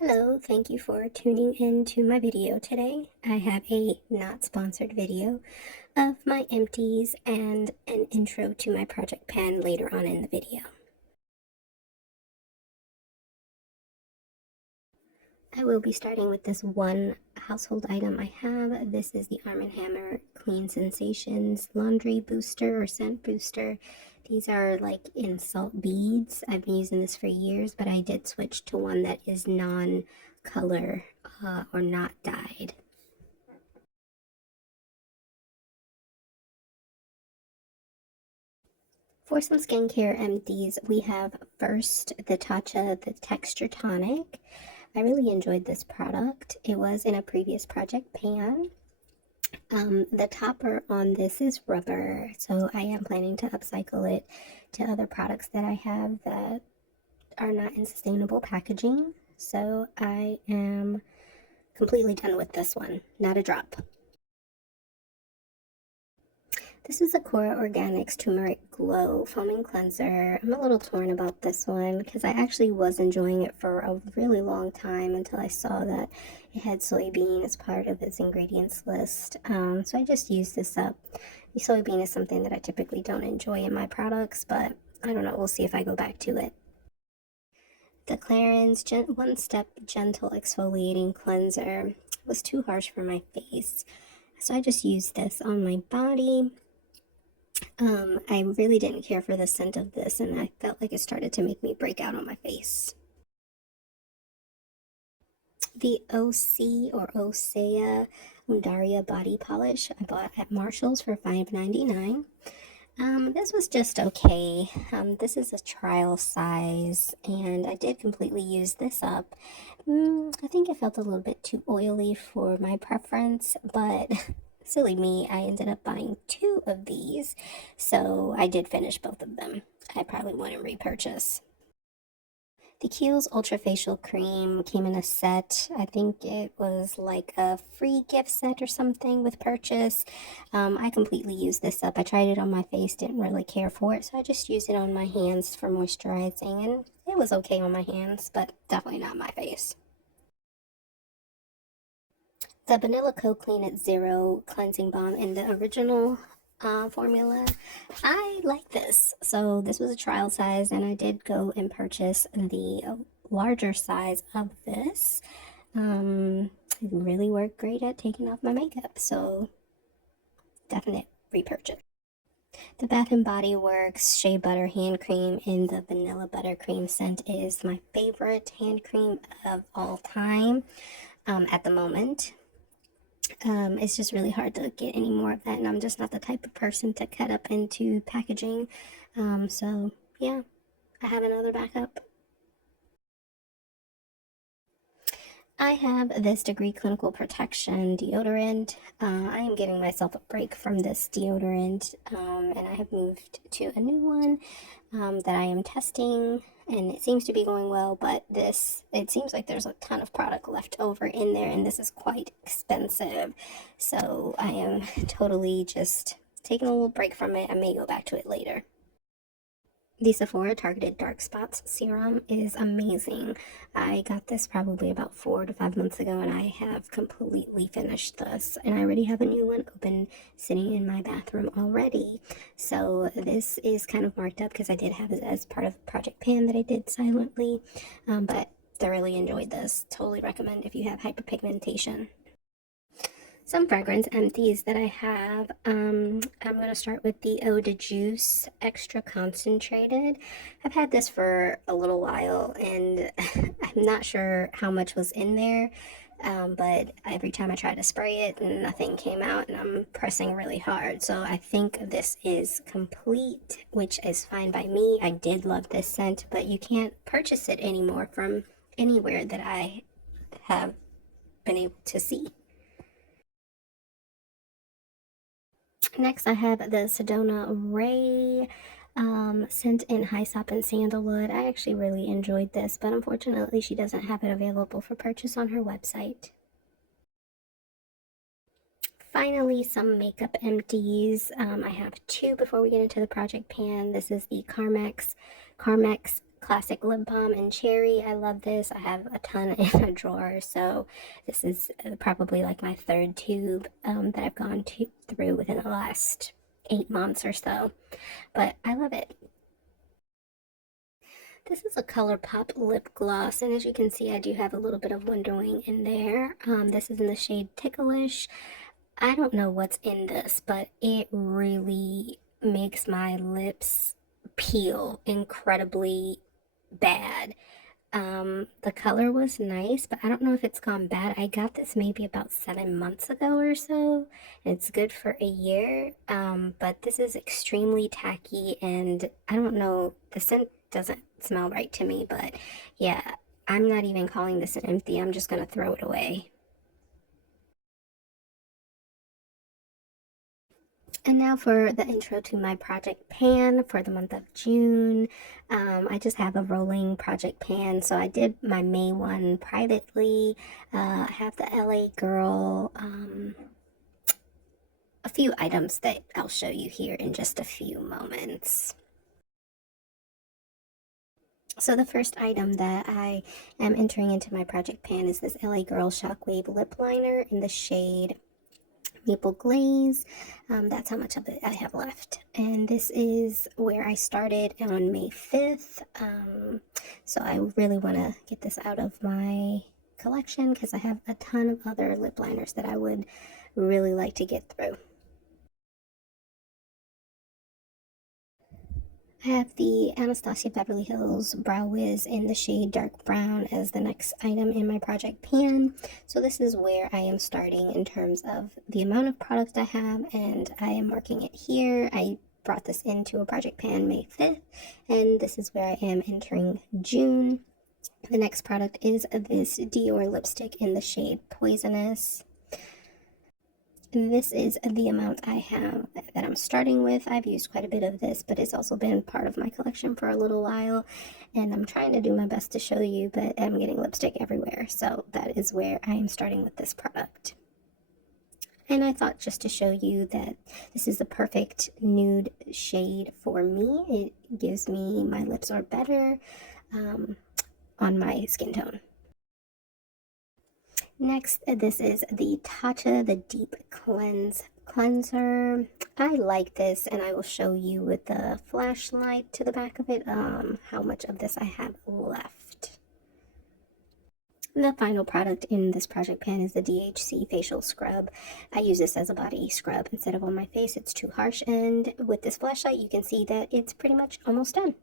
Hello, thank you for tuning in to my video today. I have a not sponsored video of my empties and an intro to my project pan later on in the video. I will be starting with this one household item I have. This is the Arm & Hammer Clean Sensations Laundry Booster or Scent Booster. These are like in salt beads. I've been using this for years, but I did switch to one that is non-color or not dyed. For some skincare empties, we have first the Tatcha, the Texture Tonic. I really enjoyed this product. It was in a previous project pan. The topper on this is rubber, so I am planning to upcycle it to other products that I have that are not in sustainable packaging. So I am completely done with this one, not a drop. This is a Cora Organics Turmeric Glow Foaming Cleanser. I'm a little torn about this one because I actually was enjoying it for a really long time until I saw that it had soybean as part of its ingredients list. So I just used this up. The soybean is something that I typically don't enjoy in my products, but I don't know, we'll see if I go back to it. The Clarins One Step Gentle Exfoliating Cleanser was too harsh for my face, so I just used this on my body. I really didn't care for the scent of this, and I felt like it started to make me break out on my face. The OC or Osea Undaria Body Polish I bought at Marshall's for $5.99. This was just okay. This is a trial size, and I did completely use this up. I think it felt a little bit too oily for my preference, but silly me, I ended up buying 2 of these, so I did finish both of them. I probably wouldn't repurchase. The Kiehl's Ultra Facial Cream came in a set. I think it was like a free gift set or something with purchase. I completely used this up. I tried it on my face, didn't really care for it, so I just used it on my hands for moisturizing, and it was okay on my hands, but definitely not my face. The Vanilla Co Clean at Zero Cleansing Balm in the original formula. I like this. So this was a trial size, and I did go and purchase the larger size of this. It really worked great at taking off my makeup, so definite repurchase. The Bath & Body Works Shea Butter Hand Cream in the Vanilla Buttercream scent is my favorite hand cream of all time at the moment. It's just really hard to get any more of that, and I'm just not the type of person to cut up into packaging. So yeah, I have another backup. I have this Degree Clinical Protection deodorant. I am giving myself a break from this deodorant, and I have moved to a new one that I am testing, and it seems to be going well, but it seems like there's a ton of product left over in there, and this is quite expensive. So I am totally just taking a little break from it. I may go back to it later. The Sephora Targeted Dark Spots Serum is amazing. I got this probably about 4 to 5 months ago, and I have completely finished this. And I already have a new one open sitting in my bathroom already. So this is kind of marked up because I did have it as part of Project Pan that I did silently. But thoroughly enjoyed this. Totally recommend if you have hyperpigmentation. Some fragrance empties that I have. I'm going to start with the Eau de Juice Extra Concentrated. I've had this for a little while, and I'm not sure how much was in there, but every time I try to spray it, nothing came out, and I'm pressing really hard. So I think this is complete, which is fine by me. I did love this scent, but you can't purchase it anymore from anywhere that I have been able to see. Next, I have the Sedona Ray scent in Hyssop and Sandalwood. I actually really enjoyed this, but unfortunately she doesn't have it available for purchase on her website. Finally, some makeup empties. I have 2 before we get into the project pan. This is the Carmex classic lip balm in cherry. I love this. I have a ton in a drawer, so this is probably like my third tube that I've gone through within the last 8 months or so, but I love it. This is a ColourPop lip gloss, and as you can see, I do have a little bit of windowing in there. This is in the shade Ticklish. I don't know what's in this, but it really makes my lips peel incredibly bad. The color was nice, but I don't know if it's gone bad. I got this maybe about 7 months ago or so. It's good for a year, but this is extremely tacky, and I don't know, the scent doesn't smell right to me, but yeah, I'm not even calling this an empty. I'm just gonna throw it away. And now for the intro to my project pan for the month of June. I just have a rolling project pan. So I did my May one privately. I have the LA Girl, a few items that I'll show you here in just a few moments. So the first item that I am entering into my project pan is this LA Girl Shockwave Lip Liner in the shade Maple Glaze. That's how much of it I have left. And this is where I started on May 5th. So I really want to get this out of my collection because I have a ton of other lip liners that I would really like to get through. I have the Anastasia Beverly Hills Brow Wiz in the shade Dark Brown as the next item in my project pan. So this is where I am starting in terms of the amount of product I have, and I am marking it here. I brought this into a project pan May 5th, and this is where I am entering June. The next product is this Dior lipstick in the shade Poisonous. This is the amount I have that I'm starting with. I've used quite a bit of this, but it's also been part of my collection for a little while, and I'm trying to do my best to show you, but I'm getting lipstick everywhere, so that is where I am starting with this product. And I thought just to show you that this is the perfect nude shade for me. It gives me, my lips are better on my skin tone. Next, this is the Tatcha, the Deep Cleanser. I like this, and I will show you with the flashlight to the back of it how much of this I have left. The final product in this project pan is the DHC Facial Scrub. I use this as a body scrub instead of on my face. It's too harsh, and with this flashlight you can see that it's pretty much almost done.